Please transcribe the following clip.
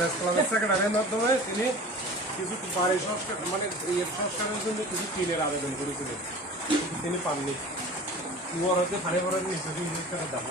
সেক্রেটারির মাধ্যমে তিনি কিছু বাড়ি সংস্কার মানে ইয়ের সংস্কারের জন্য কিছু টিনের আবেদন করেছিলেন তিনি পাননি ওর হচ্ছে ফানি ভরার নিচে দেখো দাম